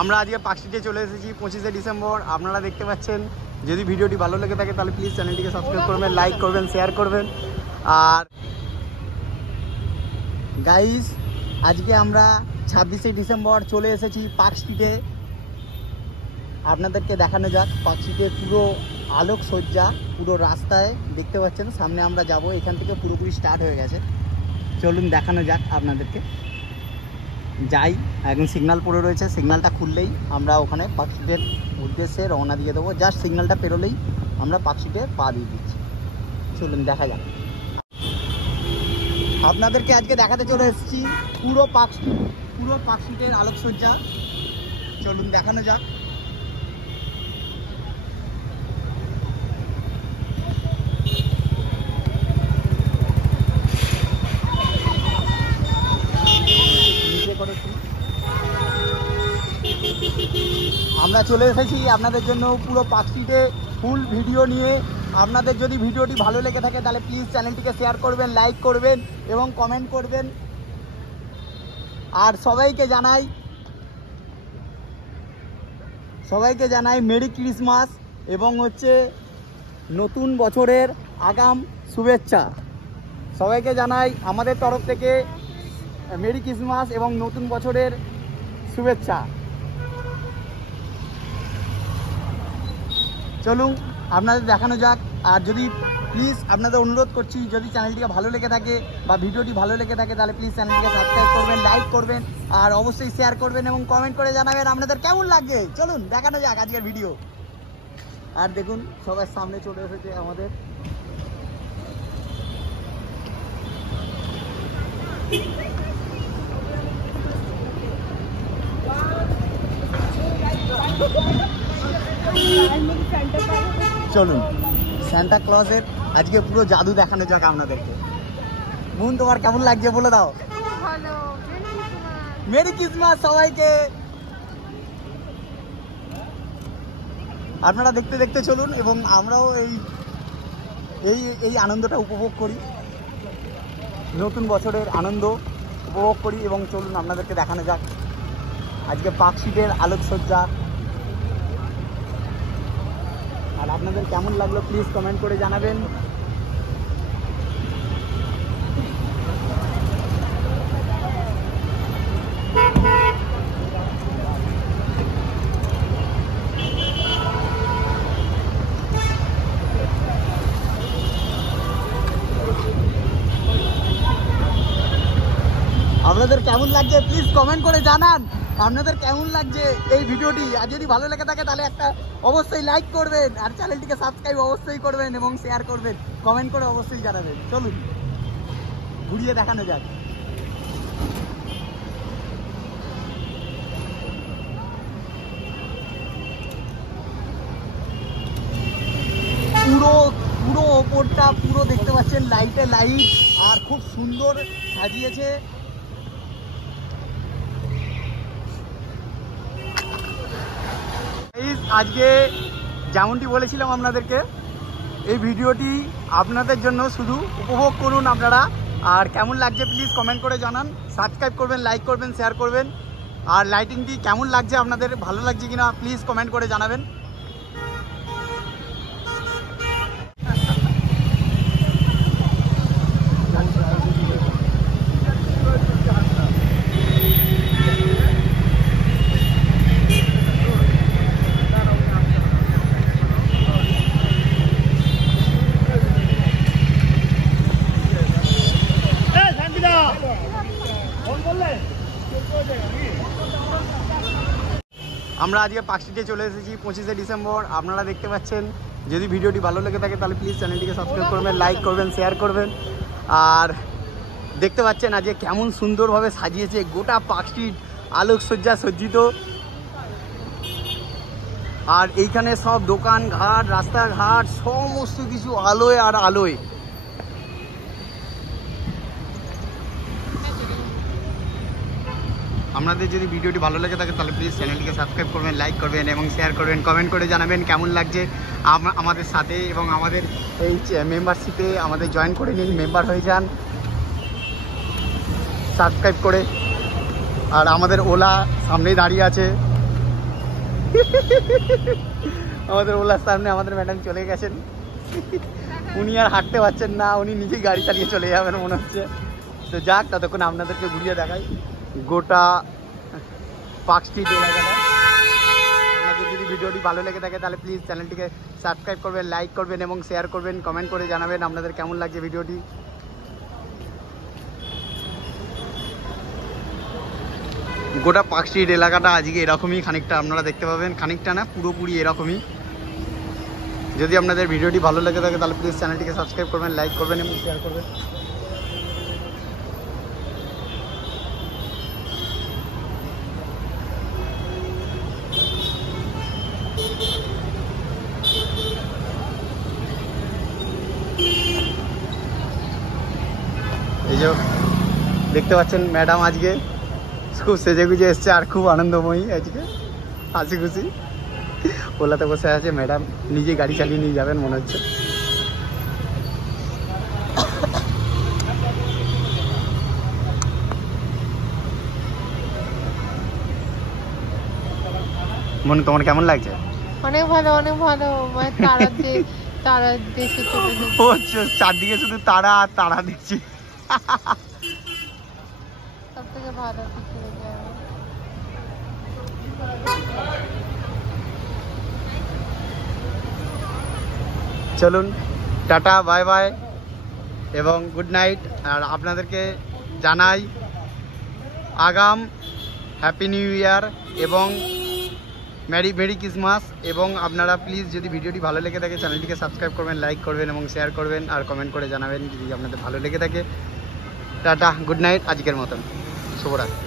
আমরা আজকে পার্কস্ট্রিটে চলে এসেছি 25শে ডিসেম্বর। আপনারা দেখতে পাচ্ছেন। যদি ভিডিওটি ভালো লেগে থাকে তাহলে প্লিজ চ্যানেলটিকে সাবস্ক্রাইব করবেন, লাইক করবেন, শেয়ার করবেন। আর গাইস, আজকে আমরা 26শে ডিসেম্বর চলে এসেছি পার্কস্ট্রিটে। আপনাদেরকে দেখানো যাক পার্কস্ট্রিটে পুরো আলোকসজ্জা, পুরো রাস্তায় দেখতে পাচ্ছেন। সামনে আমরা যাব, এখান থেকে পুরোপুরি স্টার্ট হয়ে গেছে। চলুন দেখানো যাক আপনাদেরকে। যাই, এখন সিগন্যাল পড়ে রয়েছে, সিগন্যালটা খুললেই আমরা ওখানে পার্কস্ট্রিটের উদ্দেশ্যে রওনা দিয়ে দেবো। জাস্ট সিগন্যালটা পেরোলেই আমরা পার্কস্ট্রিটে পা দিয়ে দিচ্ছি। চলুন দেখা যাক। আপনাদেরকে আজকে দেখাতে চলে এসেছি পুরো পার্কস্ট্রিটের আলোকসজ্জা। চলুন দেখানো যাক। আমরা চলে এসেছি আপনাদের জন্য পুরো পার্কস্ট্রিটে ফুল ভিডিও নিয়ে। আপনাদের যদি ভিডিওটি ভালো লেগে থাকে তাহলে প্লিজ চ্যানেলটিকে শেয়ার করবেন, লাইক করবেন এবং কমেন্ট করবেন। আর সবাইকে জানাই মেরি ক্রিসমাস এবং নতুন বছরের আগাম শুভেচ্ছা। সবাইকে জানাই আমাদের তরফ থেকে মেরি ক্রিসমাস এবং নতুন বছরের শুভেচ্ছা। চলুন আপনাদের দেখানো যাক। আর যদি প্লিজ আপনাদের অনুরোধ করছি, যদি চ্যানেলটিকে ভালো লেগে থাকে বা ভিডিওটি ভালো লেগে থাকে তাহলে প্লিজ চ্যানেলটিকে সাবস্ক্রাইব করবেন, লাইক করবেন আর অবশ্যই শেয়ার করবেন এবং কমেন্ট করে জানাবেন আপনাদের কেমন লাগছে। চলুন দেখানো যাক আজকের ভিডিও। আর দেখুন সবার সামনে চলে এসেছে আমাদের চলুন সান্টা ক্লজের আজকে পুরো জাদু দেখানো যাক আপনাদেরকে। বোন, তোমার কেমন লাগছে বলে দাও। মেরি ক্রিসমাস সবাইকে। আপনারা দেখতে দেখতে চলুন এবং আমরাও এই আনন্দটা উপভোগ করি, নতুন বছরের আনন্দ উপভোগ করি। এবং চলুন আপনাদেরকে দেখানো যাক আজকে পার্কস্ট্রিটের আলোকসজ্জা। আর আপনাদের কেমন লাগলো প্লিজ কমেন্ট করে জানাবেন। আপনাদের কেমন লাগছে প্লিজ কমেন্ট করে জানান। আপনাদের কেমন লাগছে এই ভিডিওটি। আর যদি ভালো লেগে থাকে তাহলে একটা অবশ্যই লাইক করবেন আর চ্যানেলটিকে সাবস্ক্রাইব অবশ্যই করবেন এবং শেয়ার করবেন, কমেন্ট করে অবশ্যই জানাবেন। চলুন ঘুরিয়ে দেখানো যাক। পুরো ওপরটা পুরো দেখতে পাচ্ছেন লাইট আর খুব সুন্দর সাজিয়েছে। আজকে যেমনটি বলেছিলাম আপনাদেরকে, এই ভিডিওটি আপনাদের জন্য, শুধু উপভোগ করুন আপনারা। আর কেমন লাগছে প্লিজ কমেন্ট করে জানান, সাবস্ক্রাইব করবেন, লাইক করবেন, শেয়ার করবেন। আর লাইটিংটি কেমন লাগছে আপনাদের, ভালো লাগছে কিনা প্লিজ কমেন্ট করে জানাবেন। আমরা আজকে পার্কস্ট্রিটে চলে এসেছি 25শে ডিসেম্বর। আপনারা দেখতে পাচ্ছেন। যদি ভিডিওটি ভালো লেগে থাকে তাহলে প্লিজ চ্যানেলটিকে সাবস্ক্রাইব করবেন, লাইক করবেন, শেয়ার করবেন। আর দেখতে পাচ্ছেন আজকে কেমন সুন্দরভাবে সাজিয়েছে গোটা পার্কস্ট্রিট, আলোকসজ্জা সজ্জিত। আর এইখানে সব দোকানঘাট, রাস্তাঘাট সমস্ত কিছু আলোয় আর আলোয়। আপনাদের যদি ভিডিওটি ভালো লাগে থাকে তাহলে প্লিজ চ্যানেলটিকে সাবস্ক্রাইব করবেন, লাইক করবেন এবং শেয়ার করবেন, কমেন্ট করে জানাবেন কেমন লাগছে আমাদের সাথে। এবং আমাদের এই মেম্বারশিপে আমাদের জয়েন করে নিন, মেম্বার হয়ে যান সাবস্ক্রাইব করে। আর আমাদের ওলা সামনেই দাঁড়িয়ে আছে, আমাদের ওলার সামনে আমাদের ম্যাডাম চলে গেছেন। উনি আর হাঁটতে পারছেন না, উনি নিজেই গাড়ি চালিয়ে চলে যাবেন মনে হচ্ছে। তো যাক, ততক্ষণ আপনাদেরকে ঘুরিয়ে দেখাই গোটা পার্ক স্ট্রিট এলাকাটা। আপনাদের যদি ভিডিওটি ভালো লেগে থাকে তাহলে প্লিজ চ্যানেলটিকে সাবস্ক্রাইব করবেন, লাইক করবেন এবং শেয়ার করবেন, কমেন্ট করে জানাবেন আপনাদের কেমন লাগছে ভিডিওটি। গোটা পার্ক স্ট্রিট এলাকাটা আজকে এরকমই, খানিকটা আপনারা দেখতে পাবেন, খানিকটা না পুরোপুরি এরকমই। যদি আপনাদের ভিডিওটি ভালো লেগে থাকে তাহলে প্লিজ চ্যানেলটিকে সাবস্ক্রাইব করবেন, লাইক করবেন এবং শেয়ার করবেন। এই যে দেখতে পাচ্ছেন ম্যাডাম আজকে খুব সেজে গুজে এসছে আর খুব আনন্দময়ী, আজকে হাসি খুশি ওলাতে বসে আছে। ম্যাডাম নিজে গাড়ি চালিয়ে নিয়ে যাবেন মনে হচ্ছে। মনে তোমার কেমন লাগছে? অনেক ভালো, অনেক ভালো। মানে তারা দেশে চলে যাচ্ছে। ও চারদিকে শুধু তারা আর তারা দেখছি। সব থেকে ভালো পিছনে যায়। চলুন টাটা, বাই বাই এবং গুড নাইট। আর আপনাদেরকে জানাই আগাম হ্যাপি নিউ ইয়ার এবং মেরি ক্রিসমাস। এবং আপনারা প্লিজ যদি ভিডিওটি ভালো লেগে থাকে চ্যানেলটিকে সাবস্ক্রাইব করবেন, লাইক করবেন এবং শেয়ার করবেন আর কমেন্ট করে জানাবেন যদি আপনাদের ভালো লেগে থাকে। টাটা, গুড নাইট, আজকের মতন শুভরাত্রি।